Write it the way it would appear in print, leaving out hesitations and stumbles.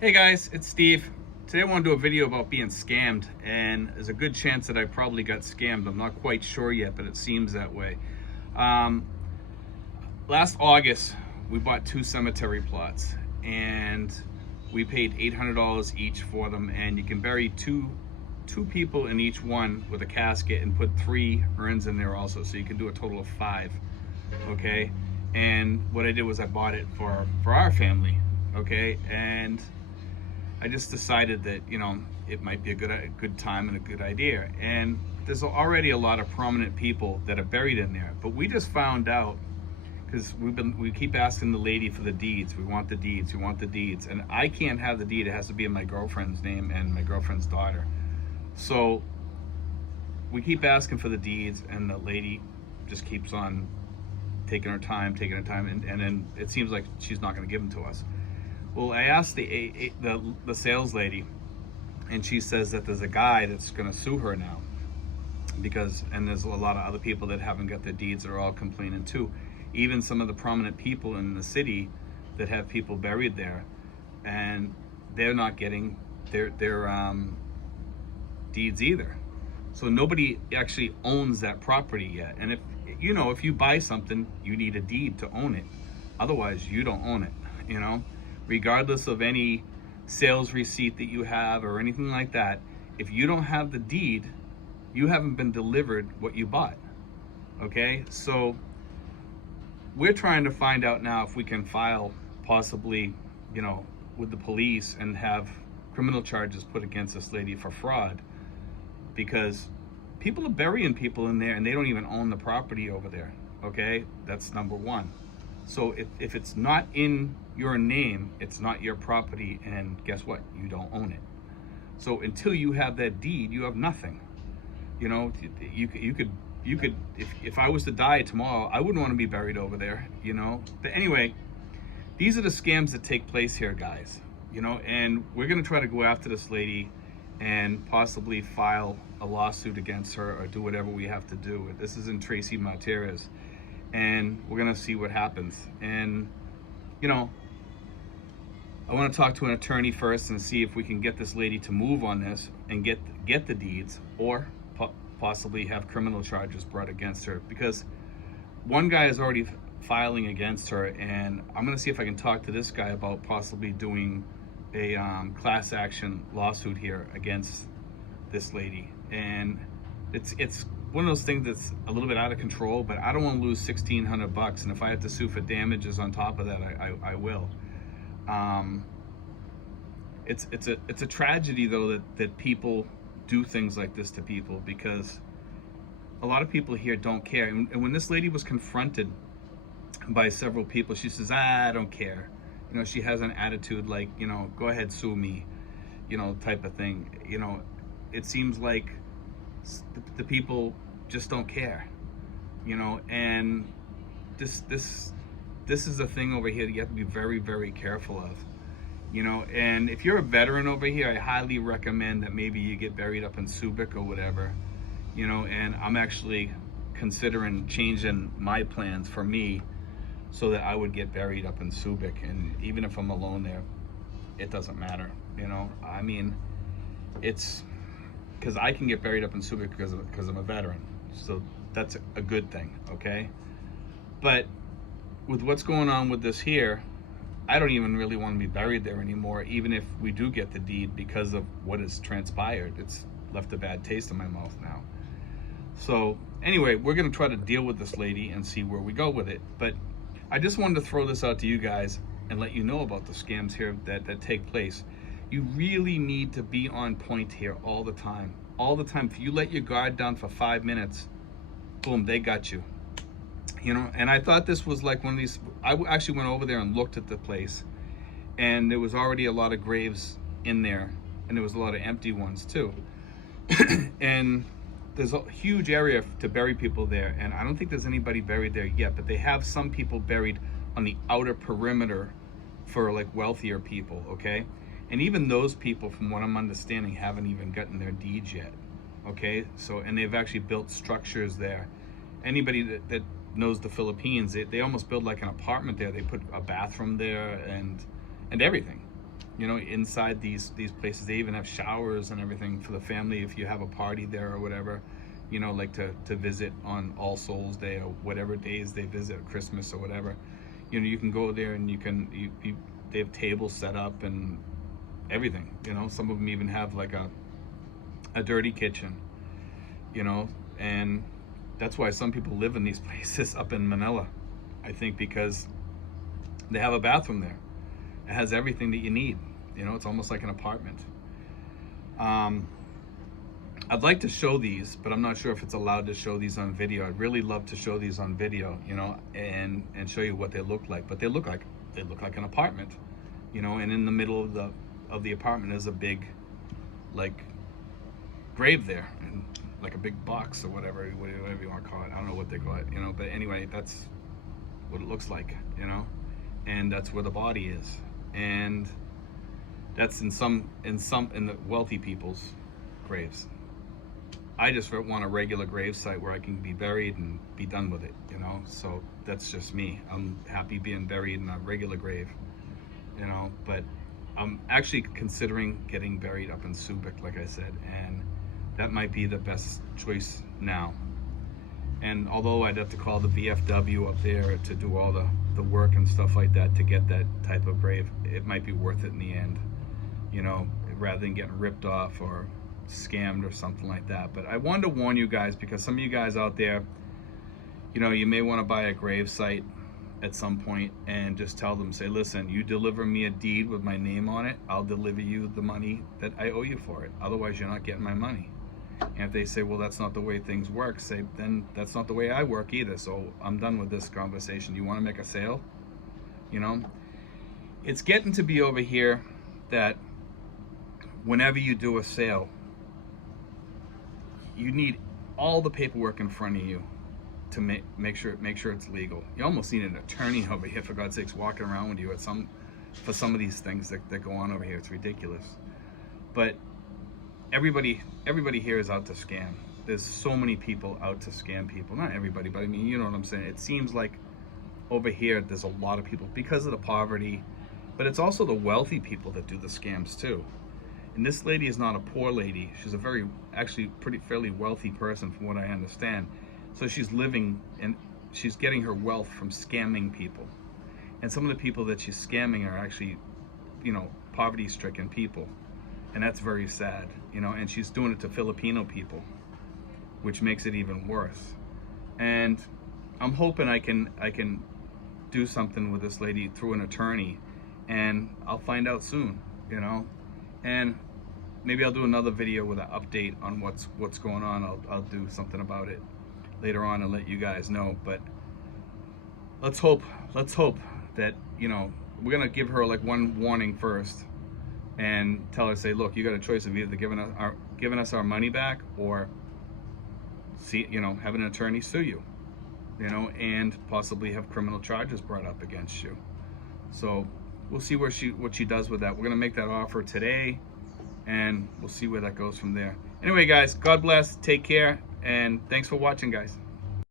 Hey guys, it's Steve. Today I want to do a video about being scammed, and there's a good chance that I probably got scammed. I'm not quite sure yet, but it seems that way. Um, Last August, we bought two cemetery plots, and we paid $800 each for them, and you can bury two people in each one with a casket and put three urns in there also, so you can do a total of five. Okay, and what I did was I bought it for our family. Okay, and I just decided that it might be a good time and a good idea. And there's already a lot of prominent people that are buried in there. But we just found out because we keep asking the lady for the deeds. We want the deeds. We want the deeds. And I can't have the deed. It has to be in my girlfriend's name and my girlfriend's daughter. So we keep asking for the deeds, and the lady just keeps on taking her time, and then it seems like she's not going to give them to us. Well, I asked the sales lady, and she says that there's a guy that's going to sue her now and there's a lot of other people that haven't got their deeds that are all complaining too. Even some of the prominent people in the city that have people buried there, and they're not getting their deeds either. So nobody actually owns that property yet. And if you buy something, you need a deed to own it. Otherwise, you don't own it. Regardless of any sales receipt that you have or anything like that, if you don't have the deed, you haven't been delivered what you bought. Okay, so we're trying to find out now if we can file possibly, with the police and have criminal charges put against this lady for fraud, because people are burying people in there and they don't even own the property over there. Okay, that's number one. So if it's not in your name, it's not your property, and guess what? You don't own it. So until you have that deed, you have nothing. You could if I was to die tomorrow, I wouldn't want to be buried over there. But anyway, these are the scams that take place here, guys. And we're gonna try to go after this lady and possibly file a lawsuit against her or do whatever we have to do. This is in Tracy Martinez, and we're gonna see what happens. And I want to talk to an attorney first and see if we can get this lady to move on this and get the deeds, or possibly have criminal charges brought against her, because one guy is already filing against her, and I'm gonna see if I can talk to this guy about possibly doing a class action lawsuit here against this lady. And it's one of those things that's a little bit out of control, but I don't want to lose $1,600, and if I have to sue for damages on top of that, I will. It's a tragedy though that people do things like this to people, because a lot of people here don't care. And when this lady was confronted by several people, she says, I don't care. She has an attitude like, go ahead, sue me, type of thing. It seems like the people just don't care, and this is a thing over here that you have to be very, very careful of. And if you're a veteran over here, I highly recommend that maybe you get buried up in Subic or whatever. And I'm actually considering changing my plans for me so that I would get buried up in Subic. And even if I'm alone there, it doesn't matter. I mean, it's because I can get buried up in Subic because I'm a veteran. So that's a good thing, okay? But with what's going on with this here, I don't even really want to be buried there anymore, even if we do get the deed, because of what has transpired. It's left a bad taste in my mouth now. So anyway, we're going to try to deal with this lady and see where we go with it. But I just wanted to throw this out to you guys and let you know about the scams here that take place. You really need to be on point here all the time. All the time. If you let your guard down for 5 minutes, boom, they got you. And I thought this was like one of these. I actually went over there and looked at the place, and there was already a lot of graves in there, and there was a lot of empty ones too. And there's a huge area to bury people there, and I don't think there's anybody buried there yet, but they have some people buried on the outer perimeter for like wealthier people, okay? And even those people, from what I'm understanding, haven't even gotten their deeds yet, okay? So, and they've actually built structures there. Anybody that knows the Philippines, they almost build like an apartment there. They put a bathroom there and everything. You know, inside these places, they even have showers and everything for the family if you have a party there or whatever. You know, like to visit on All Souls Day or whatever days they visit, Christmas or whatever. You know, you can go there and they have tables set up and everything. You know, some of them even have like a dirty kitchen. You know, and that's why some people live in these places up in Manila. I think because they have a bathroom there. It has everything that you need. You know, it's almost like an apartment. I'd like to show these, but I'm not sure if it's allowed to show these on video. I'd really love to show these on video, you know, and show you what they look like. But they look like an apartment, you know. And in the middle of the apartment is a big, like, grave there, and like a big box or whatever you want to call it. I don't know what they call it, you know. But anyway, that's what it looks like, you know, and that's where the body is. And that's in the wealthy people's graves. I just want a regular grave site where I can be buried and be done with it, you know. So that's just me. I'm happy being buried in a regular grave, you know. But I'm actually considering getting buried up in Subic, like I said, and that might be the best choice now. And although I'd have to call the VFW up there to do all the work and stuff like that to get that type of grave, it might be worth it in the end, you know, rather than getting ripped off or scammed or something like that. But I wanted to warn you guys, because some of you guys out there, you know, you may want to buy a grave site at some point and just tell them, say, listen, you deliver me a deed with my name on it, I'll deliver you the money that I owe you for it. Otherwise, you're not getting my money. And if they say, well, that's not the way things work, say, then that's not the way I work either. So I'm done with this conversation. You want to make a sale? You know, it's getting to be over here that whenever you do a sale, you need all the paperwork in front of you to make sure it's legal. You almost need an attorney over here, for God's sakes, walking around with you for some of these things that go on over here. It's ridiculous. But everybody here is out to scam. There's so many people out to scam people. Not everybody, but I mean, you know what I'm saying. It seems like over here there's a lot of people because of the poverty, but it's also the wealthy people that do the scams too. And this lady is not a poor lady. She's a fairly wealthy person from what I understand. So she's living and she's getting her wealth from scamming people. And some of the people that she's scamming are actually, you know, poverty-stricken people. And that's very sad, you know, and she's doing it to Filipino people, which makes it even worse. And I'm hoping I can do something with this lady through an attorney, and I'll find out soon, you know. And maybe I'll do another video with an update on what's going on. I'll do something about it later on and let you guys know. But let's hope that, you know, we're gonna give her like one warning first and tell her, say, look, you got a choice of either giving us our money back, or have an attorney sue you, you know, and possibly have criminal charges brought up against you. So we'll see what she does with that. We're gonna make that offer today, and we'll see where that goes from there. Anyway, guys, God bless, take care, and thanks for watching, guys.